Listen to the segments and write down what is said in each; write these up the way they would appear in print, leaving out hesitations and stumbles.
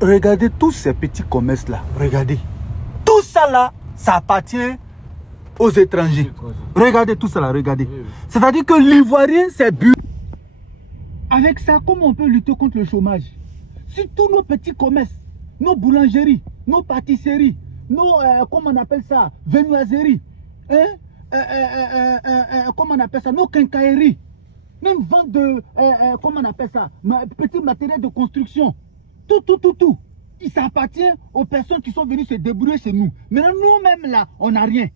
Regardez tous ces petits commerces là. Regardez. Tout ça là, ça appartient aux étrangers. Regardez tout ça là, regardez. C'est-à-dire que l'Ivoirien, c'est but. Avec ça, comment on peut lutter contre le chômage? Si tous nos petits commerces, nos boulangeries, nos pâtisseries, nos, comment on appelle ça, viennoiseries, comment on appelle ça, nos quincailleries, même vente de, comment on appelle ça, petits matériels de construction, tout. Ça appartient aux personnes qui sont venues se débrouiller chez nous. Maintenant, nous-mêmes là, on n'a rien.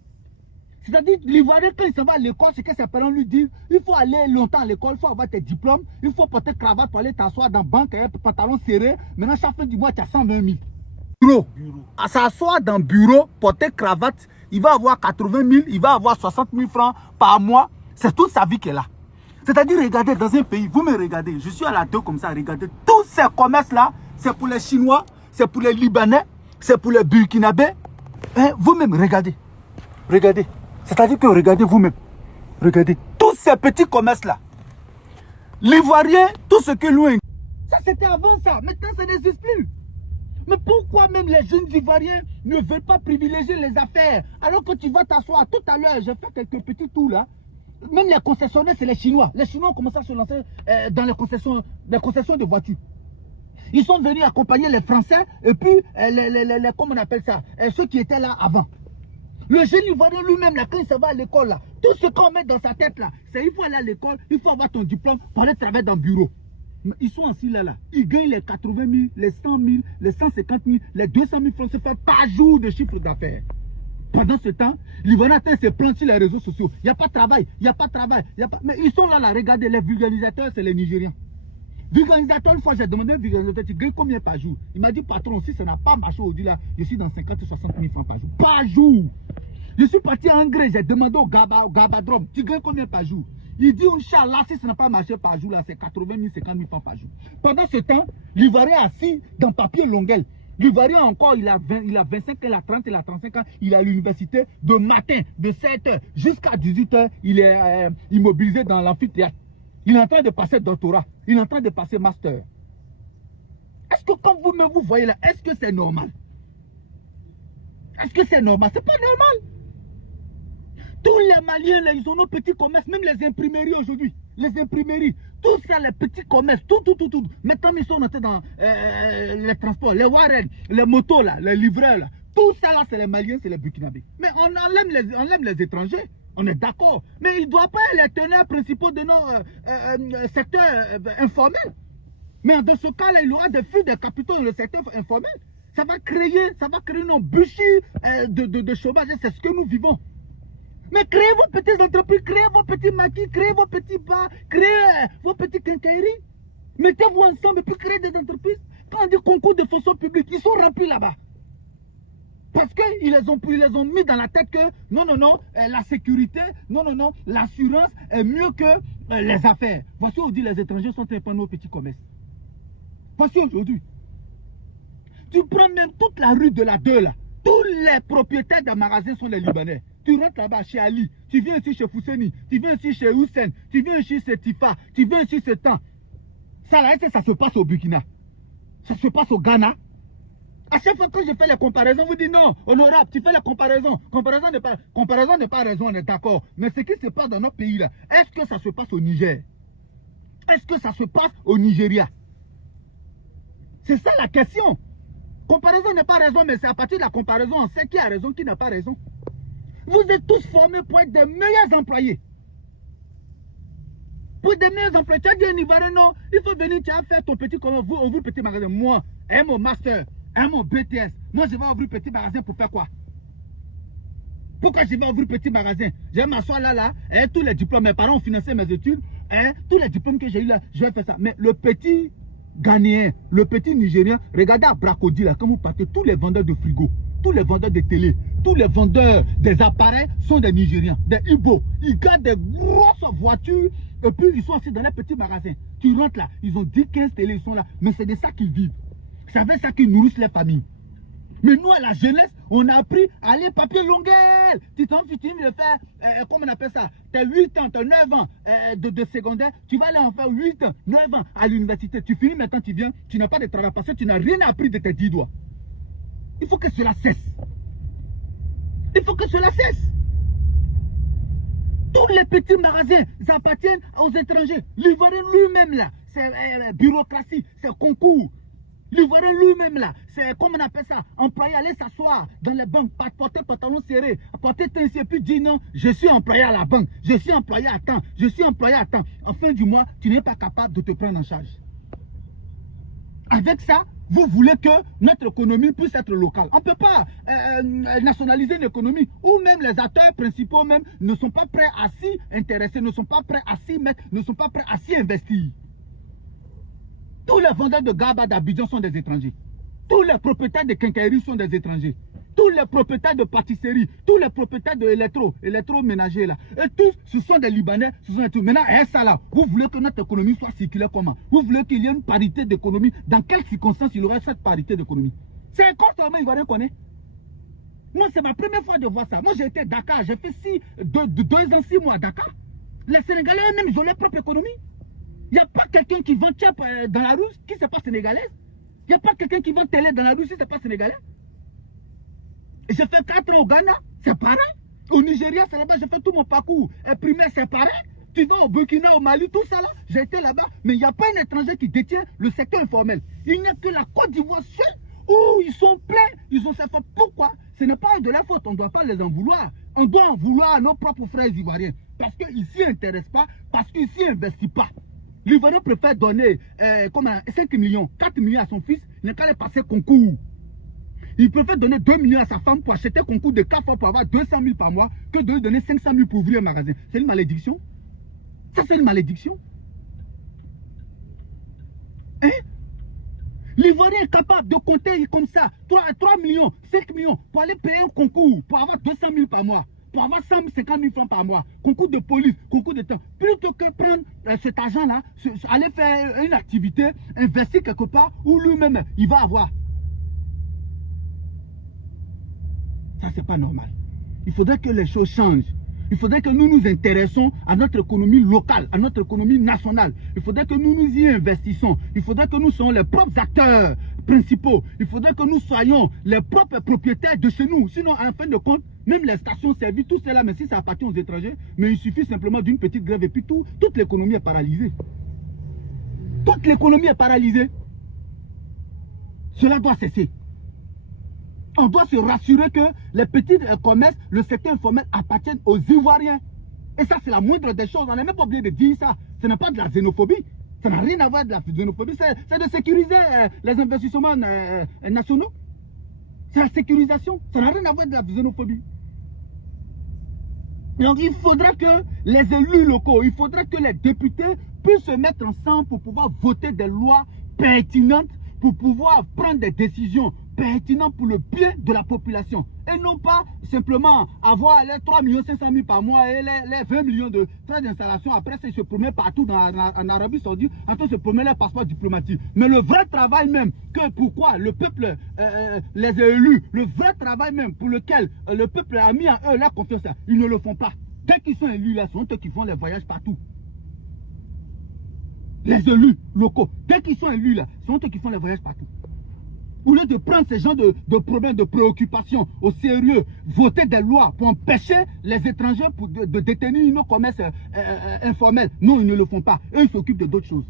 C'est-à-dire, l'Ivoirien, quand il s'en va à l'école, c'est que ses parents lui disent, il faut aller longtemps à l'école, il faut avoir tes diplômes, il faut porter cravate pour aller t'asseoir dans la banque, pantalon serré. Maintenant, chaque fin du mois, tu as 120 000. Bureau. À s'asseoir dans le bureau, porter cravate, il va avoir 80 000, il va avoir 60 000 francs par mois. C'est toute sa vie qu'elle a. C'est-à-dire, regardez, dans un pays, vous me regardez, je suis à la deux comme ça, regardez, tous ces commerces-là, c'est pour les Chinois, c'est pour les Libanais, c'est pour les Burkinabés. Hein, vous-même, regardez. Regardez. C'est-à-dire que regardez vous-même. Regardez. Tous ces petits commerces-là. L'Ivoirien, tout ce que nous... Ça, c'était avant ça. Maintenant, ça n'existe plus. Mais pourquoi même les jeunes Ivoiriens ne veulent pas privilégier les affaires? Alors que tu vas t'asseoir tout à l'heure, j'ai fait quelques petits tours là. Même les concessionnaires, c'est les Chinois. Les Chinois ont commencé à se lancer dans les concessions de voitures. Ils sont venus accompagner les Français et puis, comment on appelle ça, ceux qui étaient là avant. Le jeune Ivoirien lui-même, là, quand il se va à l'école, là, tout ce qu'on met dans sa tête, là, c'est il faut aller à l'école, il faut avoir ton diplôme pour aller travailler dans le bureau. Mais ils sont assis là. Ils gagnent les 80 000, les 100 000, les 150 000, les 200 000 francs CFA par jour de chiffre d'affaires. Pendant ce temps, l'Ivoirien se plante sur les réseaux sociaux. Il n'y a pas de travail, il n'y a pas de travail. Mais ils sont là, regardez, les vulgarisateurs, c'est les Nigériens. Vulgarisateur, une fois j'ai demandé à un vulgarisateur, tu gagnes combien par jour? Il m'a dit, patron, si ça n'a pas marché aujourd'hui là, je suis dans 50 ou 60 000 francs par jour. Par jour! Je suis parti en Grèce, j'ai demandé au Gabadrom, tu gagnes combien par jour? Il dit, Inch'Allah, si ça n'a pas marché par jour là, c'est 80 000, 50 000 francs par jour. Pendant ce temps, l'Ivoirien assis dans papier Longuel. L'Ivoirien encore, il a 25 ans, il a 30, il a 35 ans, il est à l'université de matin, de 7h jusqu'à 18h, il est immobilisé dans l'amphithéâtre. Il est en train de passer doctorat, il est en train de passer master. Est-ce que quand vous-même vous voyez là, est-ce que c'est normal? Est-ce que c'est normal? C'est pas normal. Tous les Maliens là, ils ont nos petits commerces, même les imprimeries aujourd'hui. Les imprimeries, tout ça, les petits commerces, tout. Maintenant, ils sont rentrés dans les transports, les Warren, les motos là, les livreurs là. Tout ça là, c'est les Maliens, c'est les Burkinabés. Mais on aime les étrangers. On est d'accord. Mais il ne doit pas être les teneurs principaux de nos secteurs informels. Mais dans ce cas-là, il y aura des flux de capitaux dans le secteur informel. Ça va créer une embûchure de chômage. C'est ce que nous vivons. Mais créez vos petites entreprises, créez vos petits maquis, créez vos petits bars, créez vos petites quincailleries. Mettez-vous ensemble et puis créez des entreprises. Quand on dit concours de fonction publique, ils sont remplis là-bas. Parce qu'ils les ont mis dans la tête que non, la sécurité, non, l'assurance est mieux que les affaires. Voici aujourd'hui les étrangers sont très nos petits commerces. Voici aujourd'hui. Tu prends même toute la rue de la 2 là. Tous les propriétaires des magasins sont les Libanais. Tu rentres là-bas chez Ali, tu viens ici chez Fousseni, tu viens ici chez Hussein, tu viens ici chez Tifa, tu viens ici chez Tan. Ça là, ça se passe au Burkina. Ça se passe au Ghana. À chaque fois que je fais les comparaisons, vous dites non, honorable, tu fais les comparaisons. Comparaison n'est pas raison, on est d'accord. Mais ce qui se passe dans notre pays là, est-ce que ça se passe au Niger? Est-ce que ça se passe au Nigeria? C'est ça la question. Comparaison n'est pas raison, mais c'est à partir de la comparaison, on sait qui a raison, qui n'a pas raison. Vous êtes tous formés pour être des meilleurs employés. Pour être des meilleurs employés, tu as dit un Ivoirien, non, il faut venir, tu as fait ton petit commerce, vous ouvrir petit magasin. Moi, mon master, mon BTS, moi je vais ouvrir petit magasin pour faire quoi? Pourquoi je vais ouvrir petit magasin? Je vais m'asseoir là, tous les diplômes, mes parents ont financé mes études, tous les diplômes que j'ai eu là, je vais faire ça. Mais le petit Ghanéen, le petit Nigérien, regardez à Bracodi là, quand vous partez, tous les vendeurs de frigo, tous les vendeurs de télé, tous les vendeurs des appareils sont des Nigériens, des Igbo. Ils gardent des grosses voitures et puis ils sont aussi dans les petits magasins. Tu rentres là, ils ont 10, 15 télé, ils sont là. Mais c'est de ça qu'ils vivent. C'est avec ça qu'ils nourrissent les familles. Mais nous, à la jeunesse, on a appris à aller papier longueur. Tu t'en fiches, tu viens de faire, comment on appelle ça, t'as 8 ans, t'as 9 ans de secondaire, tu vas aller en faire 8 ans, 9 ans à l'université. Tu finis maintenant, tu viens, tu n'as pas de travail parce que tu n'as rien appris de tes 10 doigts. Il faut que cela cesse. Il faut que cela cesse. Tous les petits magasins appartiennent aux étrangers. L'Ivoirien lui-même là, c'est bureaucratie, c'est concours. L'Ivoirien lui-même là, c'est comme on appelle ça, employé aller s'asseoir dans les banques, porter pantalon serré, porter et puis dire non, je suis employé à la banque, je suis employé à temps, je suis employé à temps. En fin du mois, tu n'es pas capable de te prendre en charge. Avec ça, vous voulez que notre économie puisse être locale. On ne peut pas nationaliser une économie où même les acteurs principaux même ne sont pas prêts à s'y intéresser, ne sont pas prêts à s'y mettre, ne sont pas prêts à s'y investir. Tous les vendeurs de GABA d'Abidjan sont des étrangers. Tous les propriétaires de quincailleries sont des étrangers. Tous les propriétaires de pâtisseries, tous les propriétaires de électroménagers là, et tous, ce sont des Libanais, ce sont des tout. Maintenant, ça là, vous voulez que notre économie soit circulaire comment? Vous voulez qu'il y ait une parité d'économie? Dans quelles circonstances il y aurait cette parité d'économie? C'est quoi seulement Ivoirien connaît? Moi, c'est ma première fois de voir ça. Moi, j'ai été à Dakar, j'ai fait 2 ans, 6 mois à Dakar. Les Sénégalais eux-mêmes, ils ont leur propre économie. Il n'y a pas quelqu'un qui vend tchèp dans la rue qui ne n'est pas sénégalaise. Il n'y a pas quelqu'un qui vend télé dans la rue si ce n'est pas sénégalais. J'ai fait 4 ans au Ghana, c'est pareil. Au Nigeria, c'est là-bas, j'ai fait tout mon parcours primaire, c'est pareil. Tu vas au Burkina, au Mali, tout ça là, j'ai été là-bas. Mais il n'y a pas un étranger qui détient le secteur informel. Il n'y a que la Côte d'Ivoire seule où ils sont pleins. Ils ont ça fait. Pourquoi? Ce n'est pas de la faute, on ne doit pas les en vouloir. On doit en vouloir à nos propres frères ivoiriens. Parce qu'ils ne s'y intéressent pas, parce qu'ils ne s'y investissent pas. L'Ivoirien préfère donner 5 millions, 4 millions à son fils, il n'a qu'à aller passer concours. Il préfère donner 2 millions à sa femme pour acheter concours de 4 fois pour avoir 200 000 par mois que de lui donner 500 000 pour ouvrir un magasin. C'est une malédiction. Ça, c'est une malédiction. Hein? L'Ivoirien est capable de compter comme ça 3 millions, 5 millions pour aller payer un concours, pour avoir 200 000 par mois, pour avoir 150 000 francs par mois, concours de police, concours de temps. Plutôt que prendre cet argent-là, aller faire une activité, investir quelque part où lui-même, il va avoir. Ça, c'est pas normal. Il faudrait que les choses changent. Il faudrait que nous nous intéressons à notre économie locale, à notre économie nationale. Il faudrait que nous nous y investissons. Il faudrait que nous soyons les propres acteurs principaux. Il faudrait que nous soyons les propres propriétaires de chez nous. Sinon, en fin de compte, même les stations-service, tout cela, mais si ça appartient aux étrangers, mais il suffit simplement d'une petite grève et puis toute l'économie est paralysée. Toute l'économie est paralysée. Cela doit cesser. On doit se rassurer que les petits commerces, le secteur informel appartiennent aux Ivoiriens. Et ça, c'est la moindre des choses. On n'a même pas oublié de dire ça. Ce n'est pas de la xénophobie. Ça n'a rien à voir de la xénophobie. C'est de sécuriser les investissements nationaux. C'est la sécurisation. Ça n'a rien à voir de la xénophobie. Donc, il faudra que les élus locaux, il faudra que les députés puissent se mettre ensemble pour pouvoir voter des lois pertinentes, pour pouvoir prendre des décisions pertinentes pour le bien de la population. Et non pas simplement avoir les 3 500 000 par mois et les 20 millions de frais d'installation. Après, ça, ils se promènent partout en Arabie Saoudite, en train de se promener les passeports diplomatiques. Mais le vrai travail même, que pourquoi le peuple, les élus, le vrai travail même pour lequel le peuple a mis en eux la confiance, ils ne le font pas. Dès qu'ils sont élus, là, ce sont eux qui font les voyages partout. Les élus locaux, dès qu'ils sont élus là, ce sont eux qui font les voyages partout. Au lieu de prendre ces gens de problèmes, de préoccupations au sérieux, voter des lois pour empêcher les étrangers de détenir nos commerces informels. Non, ils ne le font pas. Eux, ils s'occupent de d'autres choses.